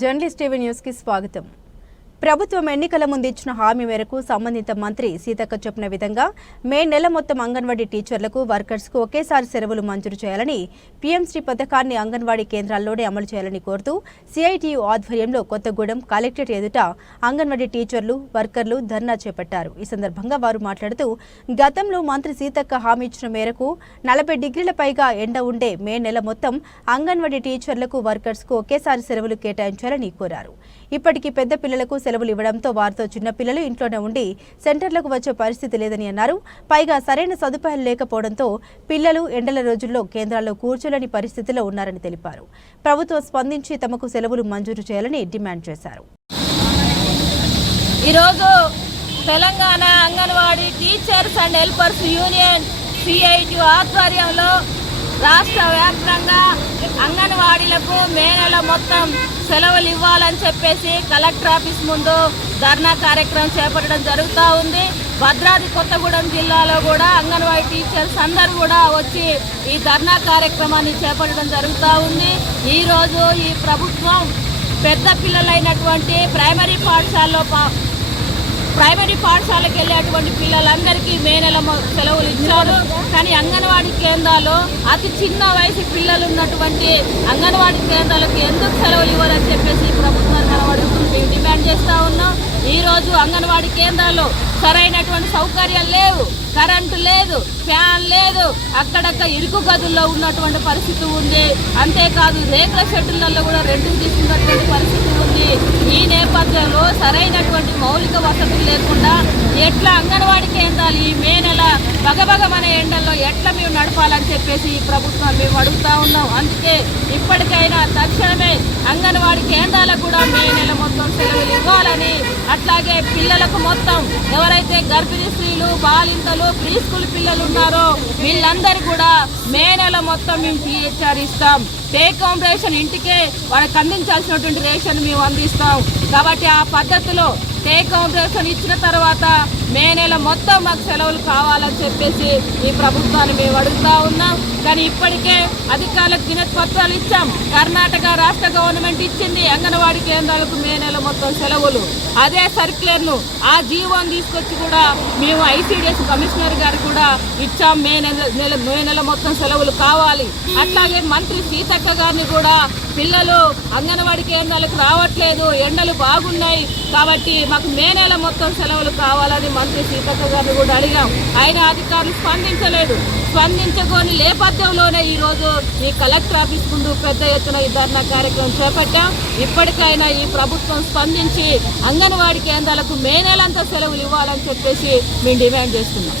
Journalist TV news కి స్వాగతం। ప్రభుత్వం ఎన్నికల ముందు ఇచ్చిన హామీ మేరకు సంబంధిత మంత్రి సీతక్క చెప్పిన విధంగా మే నెల మొత్తం అంగన్వాడీ టీచర్లకు వర్కర్స్కు ఒకేసారి సెలవులు మంజూరు చేయాలని పీఎంశ్రీ పథకాన్ని అంగన్వాడీ కేంద్రాల్లోనే అమలు చేయాలని కోరుతూ సిఐటియు ఆధ్వర్యంలో కొత్తగూడెం కలెక్టరేట్ ఎదుట అంగన్వాడీ టీచర్లు వర్కర్లు ధర్నా చేపట్టారు। ఈ సందర్భంగా వారు మాట్లాడుతూ గతంలో మంత్రి సీతక్క హామీ ఇచ్చిన మేరకు 40 డిగ్రీల పైగా ఎండ ఉండే మే నెల మొత్తం అంగన్వాడీ టీచర్లకు వర్కర్స్కు ఒకేసారి సెలవులు కేటాయించాలని కోరారు। ఇప్పటికీ పెద్ద పిల్లలకు సెలవులు ఇవ్వడంతో వారితో చిన్న పిల్లలు ఇంట్లోనే ఉండి సెంటర్లకు వచ్చే పరిస్థితి లేదని అన్నారు। పైగా సరైన సదుపాయాలు లేకపోవడంతో పిల్లలు ఎండల రోజుల్లో కేంద్రాల్లో కూర్చోలేని పరిస్థితిలో ఉన్నారని తెలిపారు। ప్రభుత్వం స్పందించి తమకు సెలవులు మంజూరు చేయాలని డిమాండ్ చేశారు। ఈరోజు Telangana anganwadi teachers and helpers union CIT ఆధ్వర్యంలో రాష్ట్ర వ్యాప్తంగా అంగన్వాడీలకు మే నెల మొత్తం సెలవులు ఇవ్వాలని చెప్పేసి కలెక్టర్ ఆఫీస్ ముందు ధర్నా కార్యక్రమం చేపట్టడం జరుగుతూ ఉంది। భద్రాద్రి కొత్తగూడెం జిల్లాలో కూడా అంగన్వాడీ టీచర్స్ అందరూ కూడా వచ్చి ఈ ధర్నా కార్యక్రమాన్ని చేపట్టడం జరుగుతూ ఉంది। ఈరోజు ఈ ప్రభుత్వం పెద్ద పిల్లలైనటువంటి ప్రైమరీ పాఠశాలకు వెళ్ళేటువంటి పిల్లలందరికీ మే నెల సెలవులు ఇచ్చారు। కానీ అంగన్వాడీ కేంద్రాల్లో అతి చిన్న వయసు పిల్లలు ఉన్నటువంటి అంగన్వాడీ కేంద్రాలకు ఎందుకు సెలవులు ఇవ్వాలని చెప్పేసి ప్రభుత్వాన్ని అడుగుతూ మేము డిమాండ్ చేస్తూ ఉన్నాం। ఈరోజు అంగన్వాడీ కేంద్రాల్లో సరైనటువంటి సౌకర్యాలు లేవు, కరెంటు లేదు, ఫ్యాన్ లేదు, అక్కడక్కడ ఇరుకు గదుల్లో ఉన్నటువంటి పరిస్థితి ఉంది। అంతేకాదు రేకుల షెడ్యూళ్లలో కూడా రెండుకు తీసుకున్నటువంటి పరిస్థితి ఉంది। ఈ నేపథ్యంలో సరైనటువంటి మౌలిక వసతులు లేకుండా ఎట్లా అంగన్వాడీ కేంద్రాలు ఈ మే నెల బగబగమనే ఎండల్లో ఎట్లా మేము నడపాలని చెప్పేసి ఈ ప్రభుత్వం మేము అడుగుతా ఉన్నాం। అందుకే ఇప్పటికైనా తక్షణమే అంగన్వాడీ కేంద్రాలకు కూడా మే నెల మొత్తం సెలవులు ఇవ్వాలని, అట్లాగే పిల్లలకు మొత్తం ఎవరైతే గర్భిణీ స్త్రీలు, బాలింతలు, ప్రీ స్కూల్ పిల్లలు ఉన్నారో వీళ్ళందరూ కూడా మే నెల మొత్తం మేము టీహెచ్ఆర్ ఇస్తాం। టేక్ హోమ్ రేషన్ ఇంటికే వాళ్ళకి అందించాల్సినటువంటి రేషన్ మేము అందిస్తాం। కాబట్టి ఆ పద్ధతిలో టేక్ హోమ్ రేషన్ ఇచ్చిన తర్వాత మే నెల మొత్తం మాకు సెలవులు కావాలని చెప్పేసి ఈ ప్రభుత్వాన్ని మేము అడుగుతా ఉన్నాం। కానీ ఇప్పటికే అధికారులకు వినతి పత్రాలు ఇచ్చాం। కర్ణాటక రాష్ట్ర గవర్నమెంట్ ఇచ్చింది అంగన్వాడీ కేంద్రాలకు మే నెల మొత్తం సెలవులు। అదే సర్క్యులర్ను ఆ జీవోని తీసుకొచ్చి కూడా మేము ఐసీడీఎస్ కమిషనర్ గారు కూడా ఇచ్చాం, మే నెల మొత్తం సెలవులు కావాలి। అట్లాగే మంత్రి సీతక్క గారిని కూడా పిల్లలు అంగన్వాడీ కేంద్రాలకు రావట్లేదు, ఎండలు బాగున్నాయి కాబట్టి మాకు మే నెల మొత్తం సెలవులు కావాలని మంత్రి సీతక్క గారిని కూడా అడిగాం। ఆయన అధికారులు స్పందించలేదు। స్పందించకొని నేపథ్యంలోనే ఈరోజు ఈ కలెక్టర్ ఆఫీస్ ముందు పెద్ద ఎత్తున ఈ ధర్నా కార్యక్రమం చేపట్టాం। ఇప్పటికైనా ఈ ప్రభుత్వం స్పందించి అంగన్వాడీ కేంద్రాలకు మే నెలంతా సెలవులు ఇవ్వాలని చెప్పేసి మేము డిమాండ్ చేస్తున్నాం।